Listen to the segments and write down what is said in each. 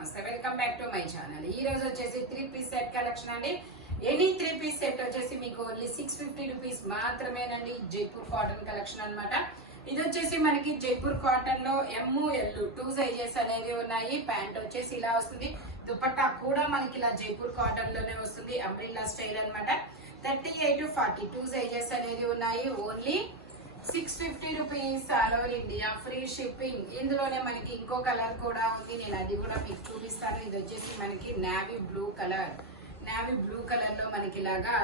నమస్తే, welcome back to my channel. ఈ రోజు వచ్చేసి 3-piece సెట్ కలెక్షన్ అండి. ఎనీ 3-piece సెట్ వచ్చేసి మీకు ఓన్లీ 650 రూపీస్ మాత్రమేనండి. జైపూర్ కాటన్ కలెక్షన్ అన్నమాట. ఇది వచ్చేసి మనకి జైపూర్ కాటన్ లో ML 2 సైజెస్ అనేవి ఉన్నాయి. ప్యాంట్ వచ్చేసి ఇలా వస్తుంది. దుపట్టా కూడా మనకి ఇలా జైపూర్ కాటన్ లోనే వస్తుంది. అంబ్రిల్లా స్టైల్ అన్నమాట. 38 to 42 సైజెస్ అనేవి ఉన్నాయి. Only 650 rupees all over India, free shipping. ఇందులోనే మనకి ఇంకో కలర్ కూడా ఉంది, నేను అది కూడా మీకు చూపిస్తాను. ఇది వచ్చేసి మనకి navy blue colour. Navy blue colour లో మనకి ఇలాగా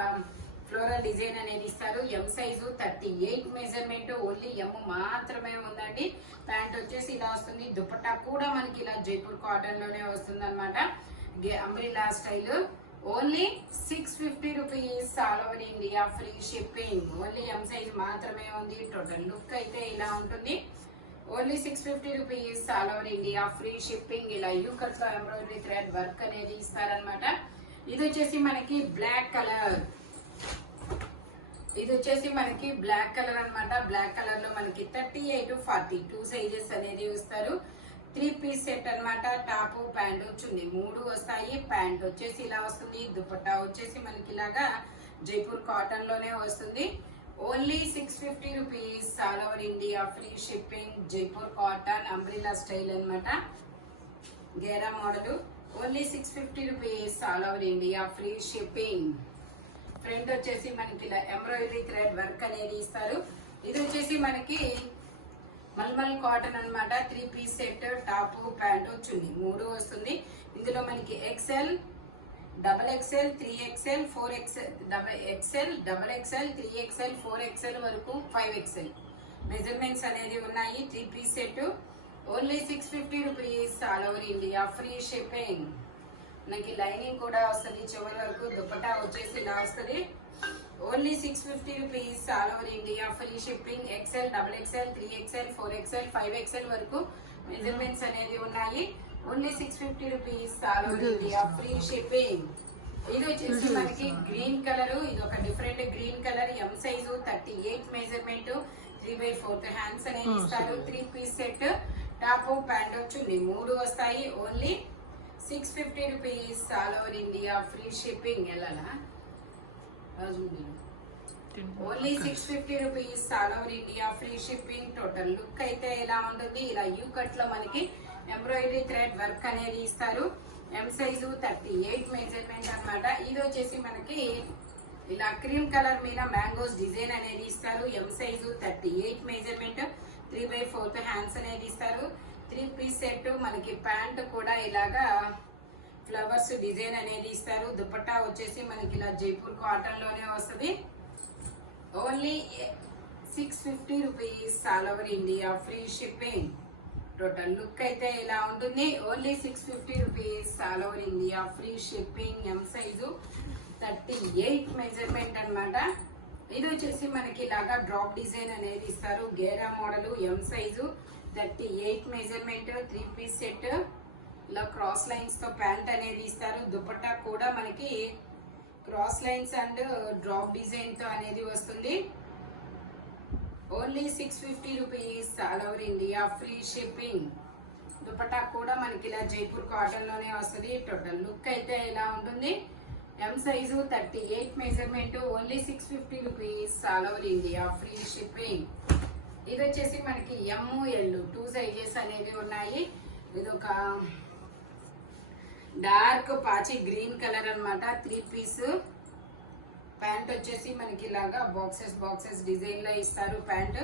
ఫ్లోరల్ డిజైన్ అనేది ఇస్తారు. ఎం సైజు 38 మెజర్మెంట్, ఓన్లీ ఎం మాత్రమే ఉందండి. ప్యాంట్ వచ్చేసి ఇలా వస్తుంది. దుపట్టా కూడా మనకి ఇలా జైపూర్ కాటన్ లోనే వస్తుంది అనమాట. Umbrella style. Only 650 rupees all over India, free shipping. Only M size మాత్రమే ఉంది. టోటల్ లుక్ అయితే ఇలా ఉంటుంది. Only 650 rupees all over India, free shipping. ఇలా యూకట్ లో ఎంబ్రాయిడరీ థ్రెడ్ వర్క్ అనేది ఇస్తారనమాట. ఇది వచ్చేసి మనకి బ్లాక్ కలర్. ఇది వచ్చేసి మనకి బ్లాక్ కలర్ అనమాట. బ్లాక్ కలర్ లో మనకి 38 to 42 సైజెస్ అనేది ఇస్తారు. 3-piece సెట్ అన్నమాట. టాప్ ప్యాంట్ చున్నీ 3 వస్తాయి. ప్యాంట్ వచ్చేసి ఇలా వస్తుంది. దుపట్టా వచ్చేసి మనకి ఇలాగా జైపూర్ కాటన్ లోనే వస్తుంది. Only 650 rupees all over India, free shipping. Jaipur cotton umbrella style అన్నమాట. గేరా model. Only 650 rupees all over India, free shipping. Front వచ్చేసి మనకి ఇలా ఎంబ్రాయిడరీ థ్రెడ్ వర్క్ అనేది ఇస్తారు. ఇది వచ్చేసి మనకి మల్మల్ కాటన్ అన్నమాట. 3-piece set. టాప్ ప్యాంట్ చున్నీ 3 వస్తుంది. ఇందులో మనకి XL, XXL, 3XL, 4XL, XL, XXL, 3XL, 4XL వరకు 5XL మెజర్మెంట్స్ అనేది ఉన్నాయి. 3-piece set. Only 650 rupees all over India, free shipping. మనకి లైనింగ్ కూడా వస్తుంది చివరి వరకు. దుపట్టా వచ్చేసి ఇలా వస్తుంది. Only 650 rupees all over India, free shipping. XL, XXL, 3XL, 4XL, 5XL వరకు మెజర్మెంట్స్ అనేది ఉన్నాయి. Only 650 rupees all over India, free shipping. ఇది వచ్చేసి మనకి గ్రీన్ కలర్. ఇది ఒక డిఫరెంట్ గ్రీన్ కలర్. ఎం సైజు 38 మెజర్మెంట్, 3/4 హ్యాండ్స్ అనేది ఇస్తారు. 3-piece set. టాప్ ప్యాంట్ చున్నీ 3 వస్తాయి. Only 650 rupees all over India, free shipping. ఎలా only 650 rupees all over India, free shipping. Total look అయితే ఇలా ఉంటుంది. ఇలా యూ కట్ లో మనకి ఎంబ్రాయిడరీ థ్రెడ్ వర్క్ అనేది ఇస్తారు. ఎం సైజు 38 మెజర్మెంట్ అన్నమాట. ఇది వచ్చేసి మనకి ఇలా క్రీమ్ కలర్ మీద మ్యాంగోస్ డిజైన్ అనేది ఇస్తారు. ఎం సైజు 38 మెజర్మెంట్, 3/4 హ్యాండ్స్ అనేది ఇస్తారు. 3-piece set. మనకి ప్యాంట్ కూడా ఇలాగా ఫ్లవర్స్ డిజైన్ అనేది ఇస్తారు. దుపట్టా వచ్చేసి మనకి ఇలా జైపూర్ కాటన్ లోనే వస్తుంది. Only 650 rupees all over India, free shipping. Total look అయితే ఇలా ఉంటుంది. Only 650 rupees all over India, free shipping. ఎం సైజు 38 మెజర్మెంట్ అన్నమాట. ఇది వచ్చేసి మనకి ఇలాగా డ్రాప్ డిజైన్ అనేది ఇస్తారు. గేరా model. M size 38 measurement, 3-piece set. ఇలా క్రాస్ లైన్స్ తో ప్యాంట్ అనేది ఇస్తారు. దుపట్టా కూడా మనకి cross lines and drop design తో అనేది వస్తుంది. Only 650 rupees all over India, free shipping. దుపట్టా కూడా మనకి ఇలా జైపూర్ కాటన్ లోనే వస్తుంది. టోటల్ లుక్ అయితే ఇలా ఉంటుంది. ఎం size 38 measurement, only 650 rupees all over India, free shipping. ఇది వచ్చేసి మనకి ML 2 సైజెస్ అనేవి ఉన్నాయి. ఇది ఒక డార్క్ పాచి గ్రీన్ కలర్ అన్నమాట. 3-piece. ప్యాంట్ వచ్చేసి మనకి ఇలాగా బాక్సెస్ డిజైన్ లో ఇస్తారు. ప్యాంట్.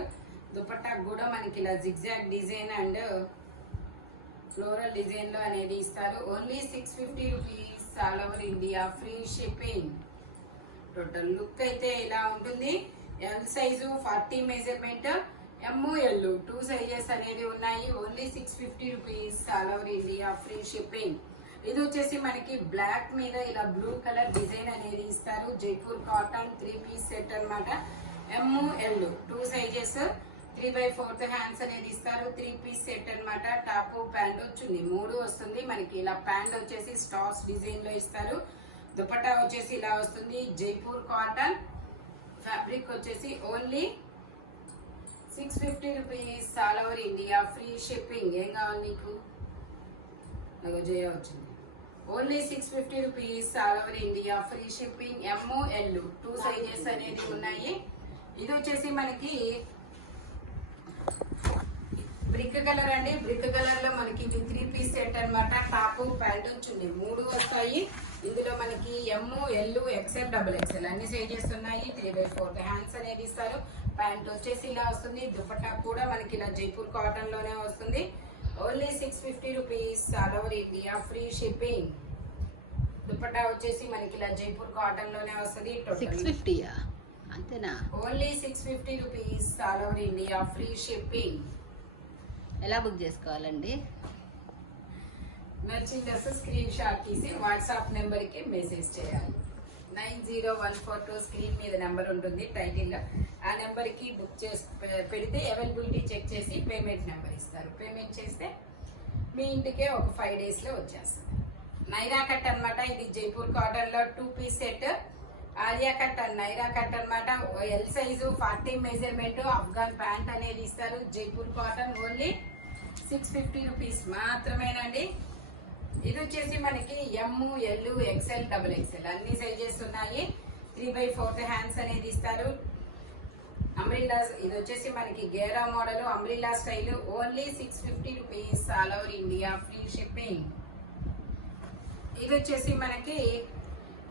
దుపట్టా కూడా మనకి ఇలా zigzag design and floral design లో అనేది ఇస్తారు. Only 650 rupees all over India, free shipping. Total look అయితే ఇలా ఉంటుంది. L size 40 measurement, ML 2 sizes అనేవి ఉన్నాయి. Only 650 rupees all over India, free shipping. ఇది వచ్చేసి మనకి బ్లాక్ మీద ఇలా బ్లూ కలర్ డిజైన్ అనేది ఇస్తారు. జైపూర్ కాటన్ 3-piece సెట్ అన్నమాట. ML 2 సైజెస్, 3/4 హ్యాండ్స్ అనేది ఇస్తారు. 3-piece సెట్ అన్నమాట. టాప్ ప్యాంట్ చున్నీ 3 వస్తుంది. మనకి ఇలా ప్యాంట్ వచ్చేసి స్టార్స్ డిజైన్ లో ఇస్తారు. దుపట్టా వచ్చేసి ఇలా వస్తుంది. జైపూర్ కాటన్ ఫ్యాబ్రిక్ వచ్చేసి only 650 rupees all over India, free shipping. ఏం కావాలి నీకు? నాకు జయ వచ్చింది. Only 650 rupees all over India, free shipping. ML 2 sizes అనేది ఉన్నాయి. ఇది వచ్చేసి మనకి బ్రిక్ కలర్ అండి. బ్రిక్ కలర్ లో మనకి ఇది 3 పీస్ సెట్ అన్నమాట. టాప్ ప్యాంట్ వచ్చింది 3 వస్తాయి. ఇందులో మనకి ML XL XXL అన్ని సైజెస్ ఉన్నాయి. 3/4 హ్యాండ్స్ అనేది ఇస్తారు. ప్యాంట్ వచ్చేసి ఇలా వస్తుంది. దుపట్టా కూడా మనకి ఇలా జైపూర్ కాటన్ లోనే వస్తుంది. Only 650 rupees all over India, free shipping. Dupatta వచ్చేసి మనకి ఇలా జైపూర్ కాటన్ లోనే వస్తుంది. 650 అంతేనా? Only 650 rupees all over India, free shipping. ఎలా బుక్ చేసుకోవాలండి? నచ్చిన డ్రెస్ స్క్రీన్ షాట్ తీసి వాట్సాప్ నెంబర్ కి మెసేజ్ చేయాలి. 90142 స్క్రీన్ మీద నెంబర్ ఉంటుంది టైటిల్. ఆ నెంబర్ కి బుక్ చేసి పెడితే అవైలబిలిటీ చెక్ చేసి పేమెంట్ నెంబర్ ఇస్తారు. పేమెంట్ చేస్తే మీ ఇంటికే ఒక 5 days లో వచ్చేస్తుంది. నైరా కట్ అన్నమాట. ఇది జైపూర్ కాటన్ లో 2 piece set. Alia cut and Naira cut అన్నమాట. L size 40 measurement. Afghan pant అనేది ఇస్తారు. జైపూర్ కాటన్. ఓన్లీ 650 రూపీస్ మాత్రమేనండి. ఇది వచ్చేసి మనకి ML XL XXL అన్ని సైజెస్ ఉన్నాయి. 3/4 హ్యాండ్స్ అనేది ఇస్తారు. అంబ్రిల్లా. ఇది వచ్చేసి మనకి గేరా model umbrella style. Only 650 rupees all over India, free shipping. ఇది వచ్చేసి మనకి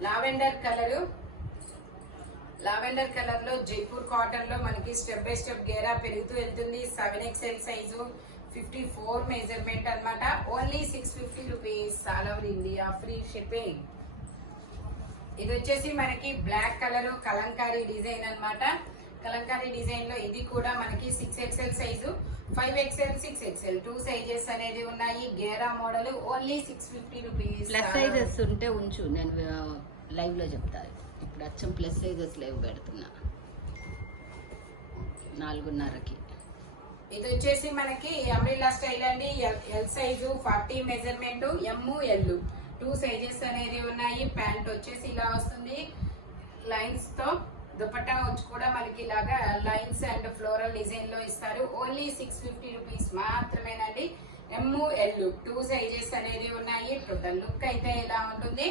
లావెండర్ కలర్. లావెండర్ కలర్ లో జైపూర్ కాటన్ లో మనకి స్టెప్ బై స్టెప్ గేరా పెరుగుతూ వెళ్తుంది. 7XL సైజు, 54 మెజర్మెంట్ అన్నమాట. Only 650 rupees all over India, free shipping. ఇది వచ్చేసి మనకి బ్లాక్ కలర్ కలంకారీ డిజైన్ అన్నమాట. కలంకారీ డిజైన్ లో ఇది కూడా మనకి 6XL size, 5XL 6XL 2 sizes అనేది ఉన్నాయి. గేరా model. Only 650 rupees. Plus sizes ఉంటే ఉంచు, నేను లైవ్ లో చెప్తాను. ఇప్పుడు అచ్చం ప్లస్ సైజెస్ లేవు పెడుతున్నా 4:30కి. ఇది వచ్చేసి మనకి అంబ్రిల్లా స్టైల్ అండి. L size 40 measurement. ML 2 sizes అనేది ఉన్నాయి. ప్యాంట్ వచ్చేసి ఇలా వస్తుంది లైన్స్ తో. దుపట్టా వచ్చి కూడా మనకి ఇలాగా లైన్స్ అండ్ ఫ్లోరల్ డిజైన్ లో ఇస్తారు. ఓన్లీ 650 రూపీస్ మాత్రమేనండి. ML 2 సైజెస్ అనేది ఉన్నాయి. టోటల్ లుక్ అయితే ఇలా ఉంటుంది.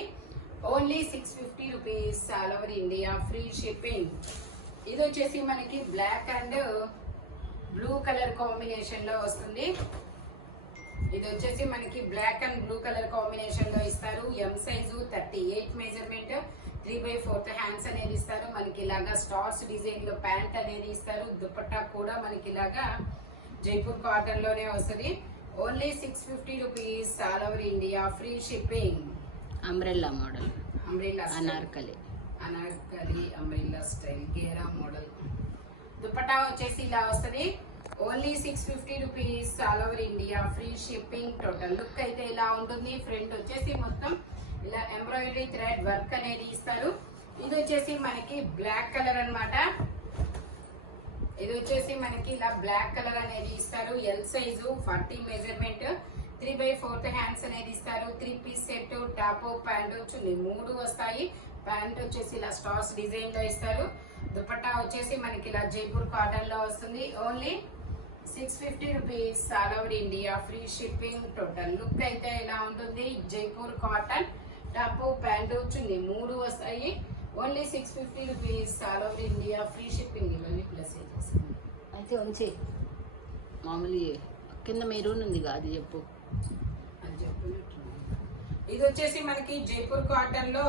Only 650 rupees all over India, free shipping. ఇది వచ్చేసి మనకి black and blue colour combination లో వస్తుంది. ఇది వచ్చేసి మనకి black and blue colour combination లో ఇస్తారు. M size 38 measurement. 3/4 హ్యాండ్స్ అనేది ఇస్తారు. మనకి ఇలాగా స్టార్స్ డిజైన్ లో ప్యాంట్ అనేది ఇస్తారు. దుపట్టా కూడా మనకి ఇలాగా జైపూర్ కాటన్ లోనే వస్తుంది. Only 650 rupees all over India, free shipping. Umbrella model. Umbrella Anarkali. Anarkali umbrella style గేరా మోడల్. దుపట్టా వచ్చేసి ఇలా వస్తుంది. Only 650 rupees all over India, free shipping. Total look అయితే ఇలా ఉంటుంది. ఫ్రంట్ వచ్చేసి మొత్తం ఇలా ఎంబ్రాయిడరీ థ్రెడ్ వర్క్ అనేది ఇస్తారు. ఇది వచ్చేసి మనకి బ్లాక్ కలర్ అన్నమాట. ఇది వచ్చేసి మనకి ఇలా బ్లాక్ కలర్ అనేది ఇస్తారు. L size 40 measurement. 3/4 హ్యాండ్స్ అనేది ఇస్తారు. 3 పీస్ సెట్. టాప్ ప్యాంట్ వచ్చింది 3 వస్తాయి. ప్యాంట్ వచ్చేసి ఇలా స్టార్స్ డిజైన్ లో ఇస్తారు. దుపట్టా వచ్చేసి మనకి ఇలా జైపూర్ కాటన్ లో వస్తుంది. Only 650 rupees all over India, free shipping. Total look అయితే ఇలా ఉంటుంది. జైపూర్ కాటన్. టాప్ ప్యాంట్ వచ్చింది 3 వస్తాయి. Only 650 rupees all over India, free shipping. ఇవన్నీ ప్లస్ అయితే ఉంచి మామూలు కింద మెరూన్ ఉంది కాదు చెప్పు అని చెప్పినట్టు. ఇది వచ్చేసి మనకి జైపూర్ కాటన్ లో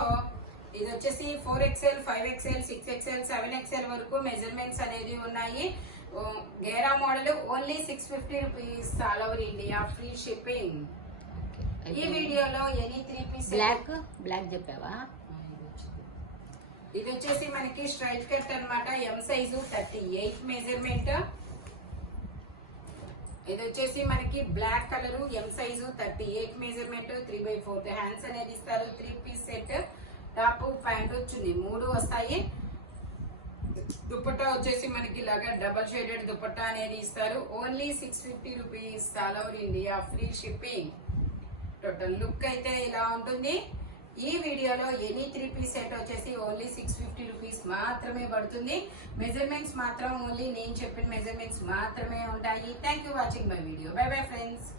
ఇది వచ్చేసి 4XL 5XL 6XL 7XL వరకు మెజర్మెంట్స్ అనేది ఉన్నాయి. గేరా model. Only 650 rupees all over India, free shipping. ఈ వీడియోలో ఎనీ 3 పీస్ బ్లాక్ చెప్పావా? ఇది వచ్చేసి మనకి స్ట్రైట్ కట్ అన్నమాట. M size 38 measurement. ఇది వచ్చేసి మనకి black colour. M size 38 measurement. 3/4 hands అనేది ఇస్తారు. 3 పీస్ సెట్. టాప్ ప్యాంట్ వచ్చింది 3 వస్తాయి. దుపట్టా వచ్చేసి మనకి ఇలాగా డబల్ షేడెడ్ దుపట్టా అనేది ఇస్తారు. Only 650 rupees all over India, free shipping. Total look అయితే ఇలా ఉంటుంది. ఈ వీడియోలో ఎనీ 3 పీస్ సెట్ వచ్చేసి ఓన్లీ 650 రూపీస్ మాత్రమే పడుతుంది. మెజర్మెంట్స్ మాత్రం ఓన్లీ నేను చెప్పిన మెజర్మెంట్స్ మాత్రమే ఉంటాయి. Thank you watching my video. By bye friends.